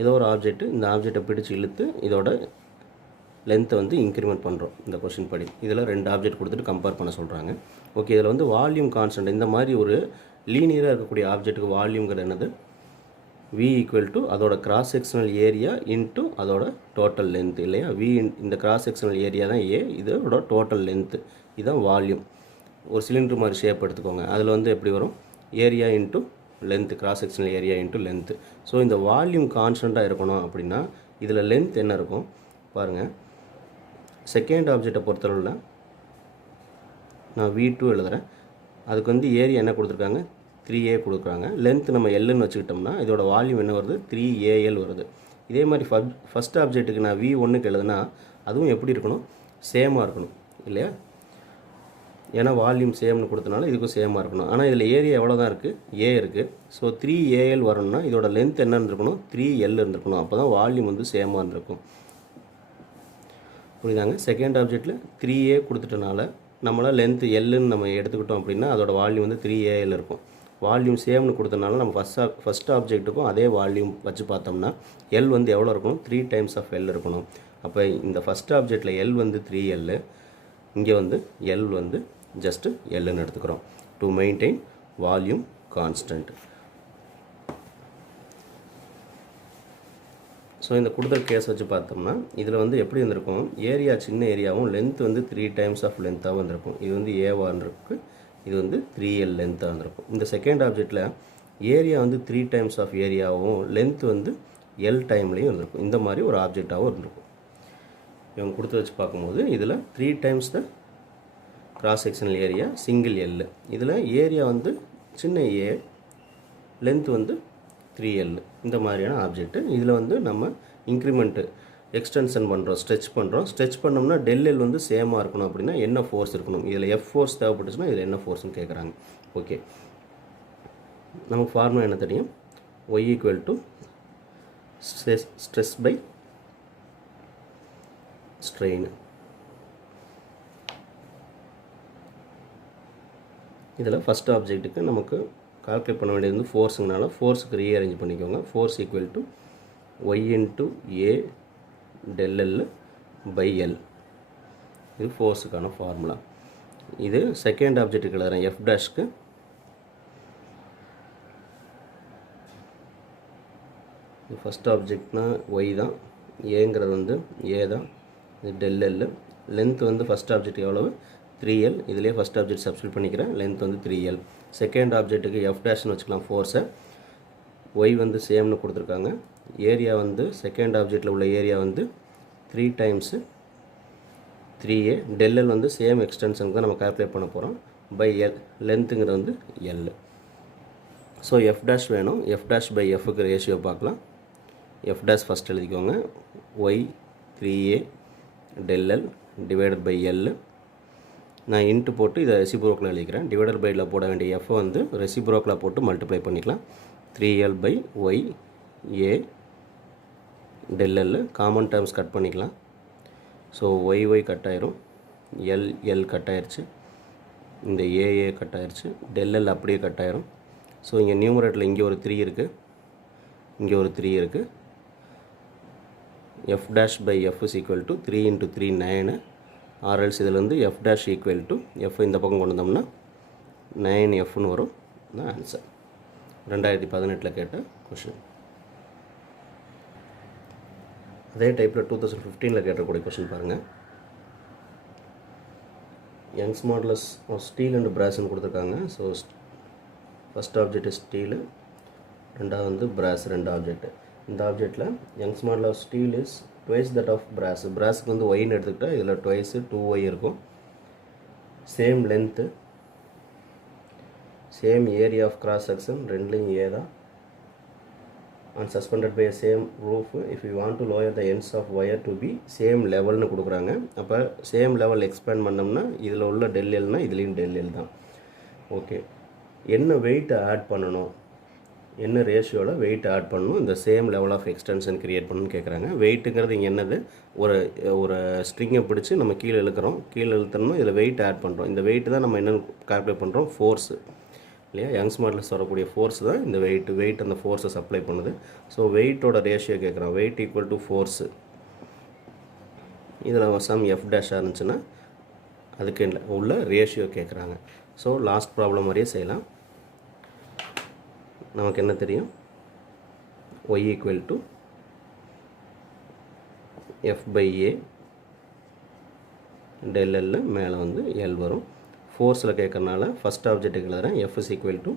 ஏதோ ஒரு ஆப்ஜெக்ட், இந்த ஆப்ஜெக்டை பிடிச்சி இழுத்து இதோட லென்த்தை வந்து இன்க்ரிமெண்ட் பண்ணுறோம் இந்த கொஷின் படி. இதில் 2 ஆப்ஜெக்ட் கொடுத்துட்டு கம்பேர் பண்ண சொல்கிறாங்க. ஓகே, இதில் வந்து வால்யூம் கான்ஸ்டன்ட், இந்த மாதிரி ஒரு லீனியராக இருக்கக்கூடிய ஆப்ஜெக்ட்டுக்கு வால்யூம்ங்கிறது என்னது, V ஈக்குவல் டு அதோட கிராஸ் செக்ஷனல் ஏரியா இன்ட்டு அதோட டோட்டல் லென்த் இல்லையா. V இந்த கிராஸ் செக்ஷனல் ஏரியா தான் A, இதோட டோட்டல் லென்த்து, இதுதான் வால்யூம். ஒரு சிலிண்டர் மாதிரி ஷேப் எடுத்துக்கோங்க. அதில் வந்து எப்படி வரும், area into length, cross sectional area into length. So இந்த வால்யூம் கான்ஸ்டண்ட்டாக இருக்கணும் அப்படின்னா இதில் லென்த் என்ன இருக்கும் பாருங்கள். செகண்ட் ஆப்ஜெக்டை பொறுத்தளவில் நான் V2 எழுதுகிறேன். அதுக்கு வந்து ஏரியா என்ன கொடுத்துருக்காங்க, 3A கொடுக்குறாங்க. லென்த் நம்ம Lன்னு வச்சுக்கிட்டோம்னா இதோட வால்யூம் என்ன வருது, 3AL வருது. இதே மாதிரி ஃபஸ்ட் ஆப்ஜெக்ட்டுக்கு நான் V1க்கு எழுதுனா அதுவும் எப்படி இருக்கணும், சேமாக இருக்கணும் இல்லையா. ஏன்னா வால்யூம் சேம்னு கொடுத்தனால இதுக்கும் சேமாக இருக்கணும். ஆனால் இதில் ஏரியா எவ்வளோ தான் இருக்குது, A இருக்குது. ஸோ 3AL வரணும்னா இதோட லென்த் என்ன இருந்திருக்கணும், 3L இருந்திருக்கணும். அப்போ தான் வால்யூம் வந்து சேமாக இருந்திருக்கும். புரியுதாங்க. செகண்ட் ஆப்ஜெக்டில் 3A கொடுத்துட்டனால நம்மளால் லென்த் Lன்னு நம்ம எடுத்துக்கிட்டோம் அப்படின்னா அதோட வால்யூம் வந்து 3AL இருக்கும். வால்யூம் சேம்னு கொடுத்தனால நம்ம ஃபஸ்ட் ஆப்ஜெக்ட்டுக்கும் அதே வால்யூம் வச்சு பார்த்தோம்னா L வந்து எவ்வளோ இருக்கணும், 3 டைம்ஸ் ஆஃப் L இருக்கணும். அப்போ இந்த ஃபஸ்ட் ஆப்ஜெக்டில் L வந்து 3L, இங்கே வந்து L வந்து ஜஸ்ட்டு Lன்னு எடுத்துக்கிறோம் to maintain volume constant. So இந்த கொடுத்துருக்க கேஸ் வச்சு பார்த்தோம்னா இதில் வந்து எப்படி இருந்திருக்கும், ஏரியா சின்ன ஏரியாவும் லென்த் வந்து 3 டைம்ஸ் ஆஃப் லென்த்தாக வந்திருக்கும். இது வந்து ஏவாக இருந்திருக்கு, இது வந்து 3L லென்த்தாக இருந்திருக்கும். இந்த செகண்ட் ஆப்ஜெக்டில் ஏரியா வந்து 3 டைம்ஸ் ஆஃப் ஏரியாவும் லென்த் வந்து L டைம்லேயும் இருந்திருக்கும். இந்த மாதிரி ஒரு ஆப்ஜெக்டாகவும் இருந்திருக்கும். இவங்க கொடுத்து வச்சு பார்க்கும்போது இதில் 3 times the cross sectional area single L, இதில் ஏரியா வந்து சின்ன A, லென்த் வந்து 3L, இந்த மாதிரியான ஆப்ஜெக்ட். இதில் வந்து நம்ம இன்க்ரிமெண்ட்டு எக்ஸ்டென்ஷன் பண்ணுறோம், ஸ்ட்ரெச் பண்ணோம்னா டெல் வந்து சேமாக இருக்கணும் அப்படின்னா என்ன ஃபோர்ஸ் இருக்கணும், இதில் F ஃபோர்ஸ் தேவைப்பட்டுச்சுன்னா இதில் என்ன ஃபோர்ஸ்னு கேட்குறாங்க. ஓகே, நமக்கு ஃபார்முலா என்ன தெரியும், Y equal to stress by strain. இதில் ஃபஸ்ட் ஆப்ஜெக்ட்டுக்கு நமக்கு கால்குலேட் பண்ண வேண்டியது வந்து ஃபோர்ஸுங்கனால ஃபோர்ஸுக்கு ரீஅரேஞ்ச் பண்ணிக்கோங்க. Force equal to Y into A del L by L, இது ஃபோர்ஸுக்கான ஃபார்முலா. இது செகண்ட் ஆப்ஜெக்ட்டுக்கு எழுதுறேன், எஃப் டேஷ்க்கு ஃபஸ்ட் ஆப்ஜெக்ட்னா ஒய் தான், ஏங்கிறது வந்து ஏ தான், இது டெல் எல். லென்த் வந்து ஃபஸ்ட் ஆப்ஜெக்ட் எவ்வளவு 3L, இதிலே ஃபஸ்ட் ஆப்ஜெக்ட் சப்ஸ்டியூட் பண்ணிக்கிறேன், லென்த் வந்து 3L. செகண்ட் ஆப்ஜெக்ட்டுக்கு எஃப் டேஷ்னு வச்சுக்கலாம் ஃபோர்ஸை, ஒய் வந்து சேம்னு கொடுத்துருக்காங்க. ஏரியா வந்து செகண்ட் ஆப்ஜெக்டில் உள்ள ஏரியா வந்து 3 டைம்ஸு 3A, டெல் வந்து சேம் எக்ஸ்டென்ஷனுக்கு தான் நம்ம கால்குலேட் பண்ண போகிறோம், பை எல், லென்த்துங்கிறது வந்து எல். ஸோ எஃப் டேஷ் வேணும், எஃப் டேஷ் பை எஃப்க்கு ரேஷியோ பார்க்கலாம். எஃப் டேஷ் ஃபஸ்ட் எழுதிக்கோங்க, Y 3A del L divided by L. நான் இன்ட்டு போட்டு இதை ரெசிப்ரோக்கில் எழுதிக்கிறேன். டிவைடர் பையில் போட வேண்டிய எஃப் வந்து ரெசிப்ரோக்கில் போட்டு மல்டிப்ளை பண்ணிக்கலாம். 3L by Y A del L, common terms cut பண்ணிக்கலாம். ஸோ ஒய் கட் ஆயிரும், எல் கட் ஆயிடுச்சு, இந்த ஏஏ கட் ஆயிடுச்சு, டெல் எல் அப்படியே கட் ஆயிரும். ஸோ இங்கே நியூமரேட்டரில் இங்கே ஒரு 3 இருக்குது, இங்கே ஒரு 3 இருக்குது. F dash by F is equal to 3 × 3 9, ஆர்எல்ஸ் இதில் வந்து F dash equal to F இந்த பக்கம் கொண்டு வந்தோம்னா 9Fன்னு வரும். தான் ஆன்சர். 2018 கேட்ட கொஷின். அதே டைப்பில் 2015 கேட்டக்கூடிய கொஷின் பாருங்கள். Young's modulus of steel and பிராஸ்ன்னு கொடுத்துருக்காங்க. ஸோ ஃபஸ்ட் ஆப்ஜெக்ட் ஸ்டீலு, ரெண்டாவது வந்து பிராஸ், 2 ஆப்ஜெக்ட். இந்த ஆப்ஜெக்டில் Young's model of steel is twice that of brass. பிராஸுக்கு வந்து ஒய்ன்னு எடுத்துக்கிட்டால் இதில் ட்வைஸு 2y இருக்கும். Same length, same area of cross section, ரெண்டுலேயும் ஏ தான். and suspended by a same roof if you want to lower the ends of wire to be same level னு கொடுக்குறாங்க. அப்போ சேம் லெவல் எக்ஸ்பேண்ட் பண்ணோம்னா இதில் உள்ள del Lனா இதுலேயும் del L தான். ஓகே, என்ன வெயிட் ஆட் பண்ணணும், என்ன ரேஷியோவில் வெயிட் ஆட் பண்ணணும், இந்த same level of extension create பண்ணணும்னு கேட்குறாங்க. வெயிட்டுங்கிறது இங்கே என்னது, ஒரு ஸ்ட்ரிங்கை பிடிச்சி நம்ம கீழே இழுக்கிறோம், கீழே இழுத்தோம்னா இதில் வெயிட் ஆட் பண்ணுறோம். இந்த வெயிட் தான் நம்ம என்னென்னு கால்குலேட் பண்ணுறோம், ஃபோர்ஸு இல்லையா. யங்ஸ் மாடலில் வரக்கூடிய ஃபோர்ஸ் தான் இந்த வெயிட் அந்த ஃபோர்ஸை சப்ளை பண்ணுது. ஸோ வெயிட்டோட ரேஷியோ கேட்குறோம், வெயிட் ஈக்குவல் டு ஃபோர்ஸு. இதில் சம் எஃப் டேஷாக இருந்துச்சுன்னா அதுக்கு உள்ள ரேஷியோ கேட்குறாங்க. ஸோ லாஸ்ட் ப்ராப்ளம் மாதிரியே செய்யலாம். நமக்கு என்ன தெரியும், Y equal to F by A del L, மேலே வந்து எல் வரும். ஃபோர்ஸில் கேட்கறனால ஃபஸ்ட் ஆப்ஜெக்ட்டுக்கு எழுதுகிறேன், F is equal to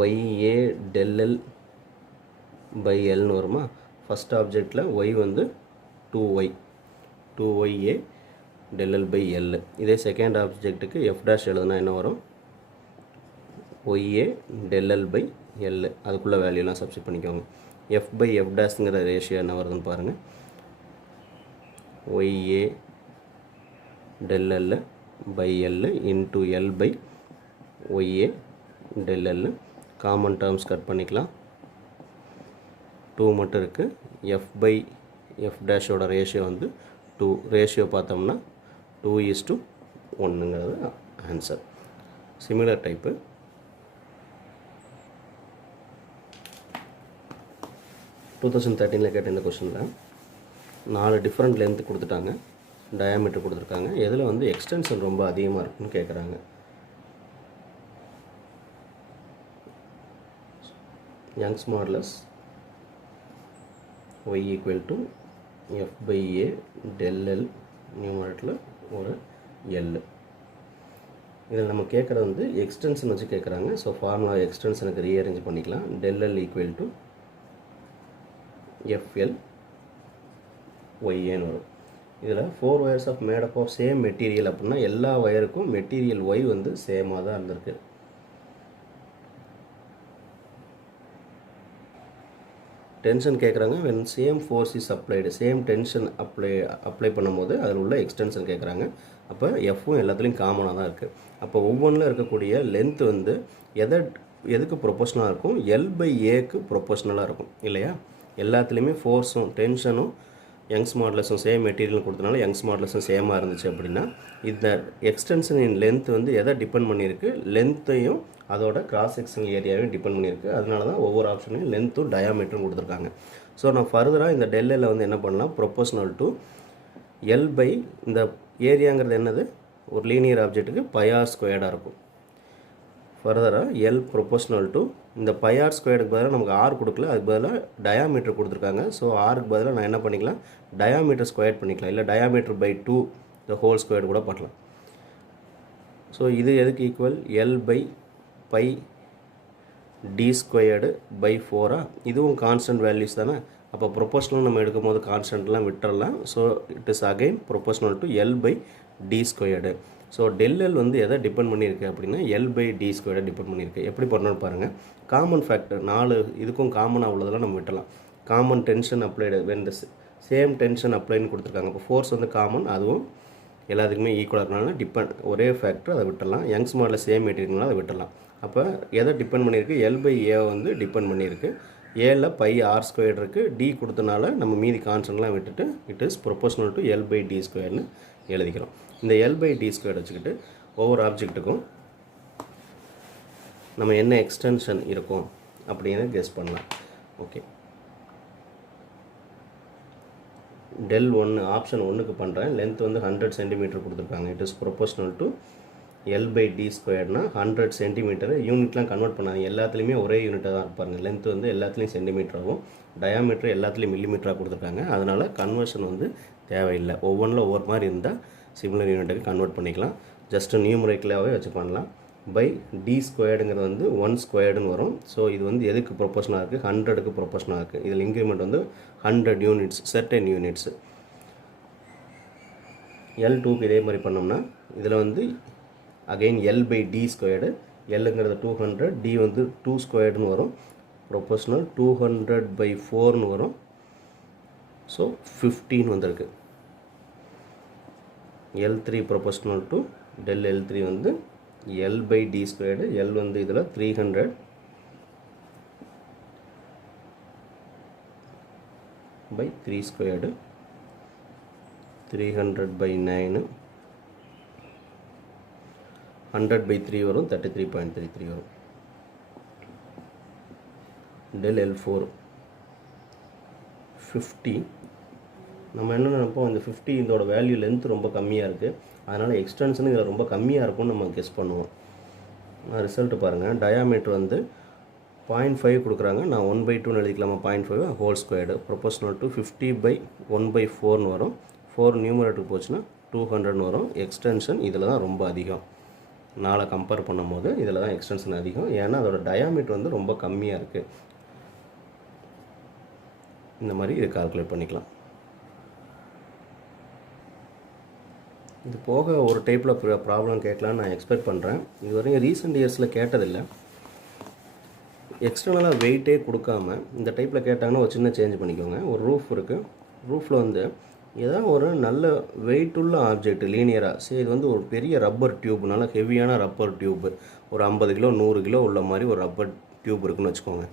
Y A del L by எல்னு வருமா. ஃபஸ்ட் ஆப்ஜெக்டில் ஒய் வந்து 2YA del L by L. இதே செகண்ட் ஆப்ஜெக்ட்டுக்கு எஃப் டேஷ் எழுதுனா என்ன வரும், Y A del L by L. அதுக்குள்ளே வேல்யூலாம் சப்ஸ்டிட் பண்ணிக்கோங்க. எஃப் பை எஃப் டேஷ்ங்கிற ரேஷியோ என்ன வருதுன்னு பாருங்கள், Y A del L by L into L by OA del L. Common terms cut பண்ணிக்கலாம், 2 மட்டும் இருக்குது. F by F டேஷோட ரேஷியோ வந்து 2. ரேஷியோ பார்த்தோம்னா 2:1ங்கிறது ஆன்சர். Similar type. டூ 2013 கேட்ட இந்த கொஷனில் 4 டிஃப்ரெண்ட் லென்த்து கொடுத்துட்டாங்க, டயாமீட்டர் கொடுத்துருக்காங்க. எதில் வந்து எக்ஸ்டென்ஷன் ரொம்ப அதிகமாக இருக்குன்னு கேட்குறாங்க. Young's modulus Y equal to F by A del L நியூமரேட்டரில் ஒரு எல். இதில் நம்ம கேட்குறது வந்து எக்ஸ்டென்ஷன் வச்சு கேட்குறாங்க. ஸோ ஃபார்முலா எக்ஸ்டென்ஷனுக்கு ரீஅரேஞ்ச் பண்ணிக்கலாம். del L equal to FL ஒய்ஏன்னு வரும். இதில் 4 wires of made up of same material அப்படின்னா எல்லா வயருக்கும் மெட்டீரியல் ஒய் வந்து சேமாக தான் இருந்திருக்கு. டென்ஷன் கேட்குறாங்க, when same force is applied, same tension apply பண்ணும்போது அதில் உள்ள எக்ஸ்டென்ஷன் கேட்குறாங்க. அப்போ எஃப்பும் எல்லாத்துலேயும் காமனாக தான் இருக்குது. அப்போ ஒவ்வொன்றில் இருக்கக்கூடிய லென்த் வந்து எதுக்கு ப்ரொபோஷனலாக இருக்கும், எல் பை ஏக்கு ப்ரொபோஷனலாக இருக்கும் இல்லையா. எல்லாத்துலேயுமே ஃபோர்ஸும் டென்ஷனும் யங்ஸ் மாடுலஸும் சேம் மெட்டீரியல் கொடுத்தனால யங்ஸ் மாடுலஸும் சேமாக இருந்துச்சு அப்படின்னா இந்த எக்ஸ்டென்ஷன் இன் லென்த் வந்து எதை டிபெண்ட் பண்ணியிருக்கு, லென்த்தையும் அதோட கிராஸ் செக்ஷனல் ஏரியாவையும் டிபெண்ட் பண்ணியிருக்கு. அதனால தான் ஒவ்வொரு ஆப்ஷனையும் லென்த்தும் டயாமீட்டரும் கொடுத்துருக்காங்க. ஸோ நான் ஃபர்தராக இந்த del L வந்து என்ன பண்ணலாம், ப்ரொபோஷனல் டு எல் பை இந்த ஏரியாங்கிறது என்னது, ஒரு லீனியர் ஆப்ஜெக்ட்டுக்கு பைஆர் ஸ்கொயர்டாக இருக்கும். ஃபர்தராக எல் ப்ரொபோஷனல் டு இந்த பைஆர் ஸ்கொயருக்கு பதிலாக நமக்கு ஆர் கொடுக்கல, அதுக்கு பதிலாக டயாமீட்டர் கொடுத்துருக்காங்க. ஸோ ஆருக்கு பதிலாக நான் என்ன பண்ணிக்கலாம், டயாமீட்டர் ஸ்கொயர் பண்ணிக்கலாம், இல்லை diameter by 2 the whole square கூட பண்ணலாம். ஸோ இது எதுக்கு equal, L by pi D squared by 4. இதுவும் கான்ஸ்டன்ட் வேல்யூஸ் தானே. அப்போ ப்ரொபோஷனல் நம்ம எடுக்கும் போது கான்ஸ்டன்ட்லாம் விட்டுறலாம். So it is again proportional to L by D squared. So del L வந்து எதை டிபெண்ட் பண்ணியிருக்கு அப்படின்னா எல் பை டி ஸ்கொயர்டை டிபெண்ட் பண்ணியிருக்கு. எப்படி பண்ணணும்னு பாருங்கள், காமன் ஃபேக்டர் 4 இதுக்கும் காமனாக உள்ளதெல்லாம் நம்ம விட்டலாம். Common tension applied when the same tension அப்ளைன்னு கொடுத்துருக்காங்க. இப்போ ஃபோர்ஸ் வந்து காமன், அதுவும் எல்லாத்துக்குமே ஈக்குவலாக இருக்கனால ஒரே ஃபேக்டர் அதை விட்டுடலாம். யங்ஸ் மாடலில் சேம் மெட்டீரியல்னால அதை விட்டுடலாம். அப்போ எதை டிபெண்ட் பண்ணியிருக்கு, எல் பை ஏ வந்து டிபெண்ட் பண்ணியிருக்கு. ஏல பை ஆர் ஸ்கொயர் இருக்குது, டி கொடுத்தனால நம்ம மீதி கான்ஸ்டன்ட்லாம் விட்டுட்டு it is proportional to L by D ஸ்கொயர்னு எழுதிக்கிறோம். இந்த எல் பை டி ஸ்கொயர் வச்சுக்கிட்டு ஒவ்வொரு ஆப்ஜெக்ட்டுக்கும் நம்ம என்ன எக்ஸ்டென்ஷன் இருக்கும் அப்படின்னு கெஸ் பண்ணலாம். ஓகே, del 1 ஆப்ஷன் 1க்கு பண்ணுறேன். லென்த் வந்து 100 சென்டிமீட்டர் கொடுத்துருக்காங்க. It is proportional to L by D ஸ்கொயர்னா 100 சென்டிமீட்டர். யூனிட்லாம் கன்வெர்ட் பண்ணாங்க, எல்லாத்துலேயுமே ஒரே யூனிட்டாக தான் இருப்பாங்க. லென்த் வந்து எல்லாத்துலேயும் சென்டிமீட்டராகவும் டயாமீட்டர் எல்லாத்துலேயும் மில்லிமீட்டராக கொடுத்துருக்காங்க. அதனால் கன்வர்ஷன் வந்து தேவையில்லை. ஒவ்வொன்றில் ஒவ்வொரு மாதிரி இருந்தால் சிமிலர் யூனிட்டுக்கு கன்வெர்ட் பண்ணிக்கலாம். ஜஸ்ட்டு நியூமரிக்கலாகவே வச்சு பண்ணலாம். பை டி ஸ்கொயர்டுங்கிறது வந்து 1 ஸ்கொயர்டுன்னு வரும். ஸோ இது வந்து எதுக்கு ப்ரொபோஷனாக இருக்குது, 100க்கு ப்ரொபோஷனாக இருக்குது. இதில் இன்க்ரிமெண்ட் வந்து 100 யூனிட்ஸ், சர்டன் யூனிட்ஸ். L2க்கு இதே மாதிரி பண்ணோம்னா இதில் வந்து again L by D squared, Lங்கிறது 200, D வந்து 2 ஸ்கொயர்டுன்னு வரும். ப்ரொபோஷனல் 200 பை 4ன்னு வரும். ஸோ 15 வந்திருக்கு. L3 proportional to del L3 வந்து L by D squared, L வந்து இதில் 300 பை 3 ஸ்கொயர்டு, 300 பை 9, 100 பை 3 வரும், 33.33 வரும். del L4 50. நம்ம என்ன நினைப்போம், இந்த 50 இதோட வேல்யூ லென்த் ரொம்ப கம்மியாக இருக்குது, அதனால் எக்ஸ்டென்ஷன் இதில் ரொம்ப கம்மியாக இருக்கும்னு நம்ம கெஸ் பண்ணுவோம். நான் ரிசல்ட்டு பாருங்கள். டயாமீட்டர் வந்து 0.5 கொடுக்குறாங்க. நான் 1/2ன்னு எழுதிக்கலாமா, 0.5 whole squared. Proportional to 50 by 1/4ன்னு வரும். 4 நியூமரேட்டருக்கு போச்சுன்னா 200ன்னு வரும். எக்ஸ்டென்ஷன் இதில் தான் ரொம்ப அதிகம். நாளை கம்பேர் பண்ணும்போது இதில் தான் எக்ஸ்டென்ஷன் அதிகம், ஏன்னா அதோட டயாமீட்டர் வந்து ரொம்ப கம்மியாக இருக்குது. இந்த மாதிரி இது கால்குலேட் பண்ணிக்கலாம். இது போக ஒரு டைப்பில் ப்ராப்ளம் கேட்கலான்னு நான் எக்ஸ்பெக்ட் பண்ணுறேன். இது வரைக்கும் ரீசெண்ட் இயர்ஸில் கேட்டதில்லை. எக்ஸ்டர்னலாக வெயிட்டே கொடுக்காம இந்த டைப்பில் கேட்டாங்கன்னா ஒரு சின்ன சேஞ்ச் பண்ணிக்கோங்க. ஒரு ரூஃப் இருக்குது. ரூஃபில் வந்து ஏதாவது ஒரு நல்ல வெயிட்டுள்ள ஆப்ஜெக்ட் லீனியராக, சரி இது வந்து ஒரு பெரிய ரப்பர் டியூப், நல்ல ஹெவியான ரப்பர் டியூப், ஒரு 50 கிலோ 100 கிலோ உள்ள மாதிரி ஒரு ரப்பர் டியூப் இருக்குன்னு வச்சுக்கோங்க.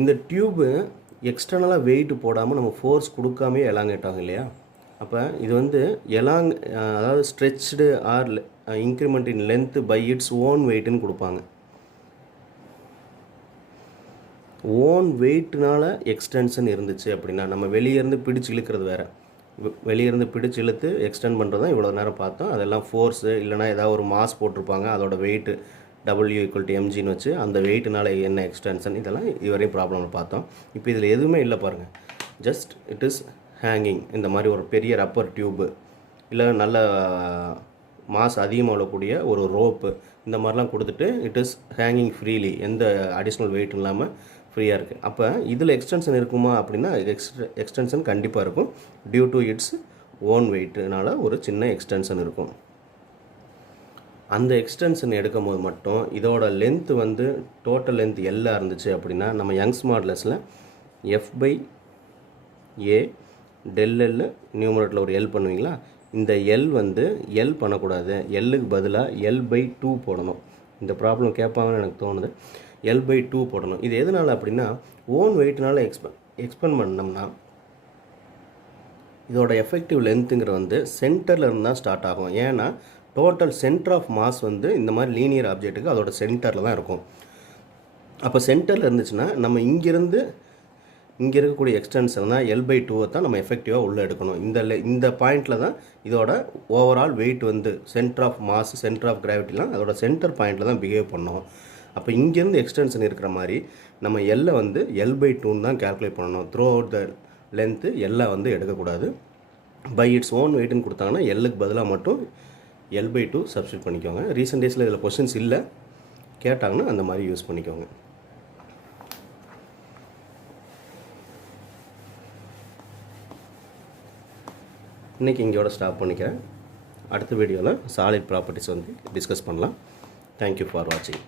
இந்த டியூப்பு எக்ஸ்டர்னலாக வெயிட் போடாமல் நம்ம ஃபோர்ஸ் கொடுக்காமே எலாங்கேட் ஆகும் இல்லையா? அப்போ இது வந்து அதாவது stretched or increment in length by its own வெயிட்டுன்னு கொடுப்பாங்க. ஓன் வெயிட்னால எக்ஸ்டென்ஷன் இருந்துச்சு அப்படின்னா, நம்ம வெளியேருந்து பிடிச்சி இழுக்கிறது வேறு. வெளியேருந்து பிடிச்சி இழுத்து எக்ஸ்டெண்ட் பண்ணுறது தான் இவ்வளோ நேரம் பார்த்தோம். அதெல்லாம் ஃபோர்ஸு இல்லைனா ஏதாவது ஒரு மாஸ் போட்டிருப்பாங்க, அதோட வெயிட்டு W=mgன்னு வச்சு அந்த வெயிட்னால என்ன எக்ஸ்டென்ஷன், இதெல்லாம் இதுவரையும் ப்ராப்ளமில் பார்த்தோம். இப்போ இதில் எதுவுமே இல்லை பாருங்கள். Just it is hanging. இந்த மாதிரி ஒரு பெரிய ரப்பர் டியூப்பு இல்லை நல்ல மாஸ் அதிகமாக உள்ளக்கூடிய ஒரு ரோப்பு, இந்த மாதிரிலாம் கொடுத்துட்டு இட் இஸ் ஹேங்கிங் ஃப்ரீலி, எந்த அடிஷ்னல் வெயிட் இல்லாமல் ஃப்ரீயாக இருக்குது. அப்போ இதில் எக்ஸ்டென்ஷன் இருக்குமா அப்படின்னா எக்ஸ்டென்ஷன் கண்டிப்பாக இருக்கும். டியூ டு இட்ஸ் ஓன் வெயிட்னால ஒரு சின்ன எக்ஸ்டென்ஷன் இருக்கும். அந்த எக்ஸ்டென்ஷன் எடுக்கும் போது மட்டும் இதோட லென்த்து வந்து டோட்டல் லென்த் எல்லாம் இருந்துச்சு அப்படின்னா, நம்ம யங்ஸ் மாடுலஸில் F/A del L நியூமரேட்டில் ஒரு L பண்ணுவீங்களா, இந்த L வந்து L பண்ணக்கூடாது, Lக்கு பதிலாக L/2 போடணும். இந்த ப்ராப்ளம் கேட்பாங்கன்னு எனக்கு தோணுது. L/2 போடணும். இது எதனால் அப்படின்னா, ஓன் வெயிட்னால எக்ஸ்பெண்ட் பண்ணோம்னா இதோட எஃபெக்டிவ் லென்த்துங்கிற வந்து சென்டரில் இருந்து தான் ஸ்டார்ட் ஆகும். ஏன்னா டோட்டல் சென்டர் ஆஃப் மாஸ் வந்து இந்த மாதிரி லீனியர் ஆப்ஜெக்ட்டுக்கு அதோட சென்டரில் தான் இருக்கும். அப்போ சென்டரில் இருந்துச்சுன்னா நம்ம இங்கேருந்து இங்கே இருக்கக்கூடிய எக்ஸ்டென்ஷன் தான் L/2 தான் நம்ம எஃபெக்டிவாக உள்ளே எடுக்கணும். இந்த பாயிண்டில் தான் இதோட ஓவரால் வெயிட் வந்து centre of mass, centre of கிராவிட்டிலாம் அதோட சென்டர் பாயிண்டில் தான் பிஹேவ் பண்ணணும். அப்போ இங்கேருந்து எக்ஸ்டென்ஷன் இருக்கிற மாதிரி நம்ம L வந்து L/2 தான் கேல்குலேட் பண்ணணும். Through out the length L வந்து எடுக்கக்கூடாது. பை இட்ஸ் ஓன் வெயிட்னு கொடுத்தாங்கன்னா Lக்கு பதிலாக மட்டும் L/2 சப்ஸ்டியூட் பண்ணிக்கோங்க. ரீசெண்ட் டேஸில் இதில் கொஸ்டின்ஸ் இல்லை, கேட்டாங்கன்னா அந்த மாதிரி யூஸ் பண்ணிக்கோங்க. இன்றைக்கி இங்கேயோட ஸ்டாப் பண்ணிக்கிறேன். அடுத்த வீடியோவில் சாலிட் ப்ராப்பர்ட்டிஸ் வந்து டிஸ்கஸ் பண்ணலாம். தேங்க்யூ ஃபார் வாட்சிங்.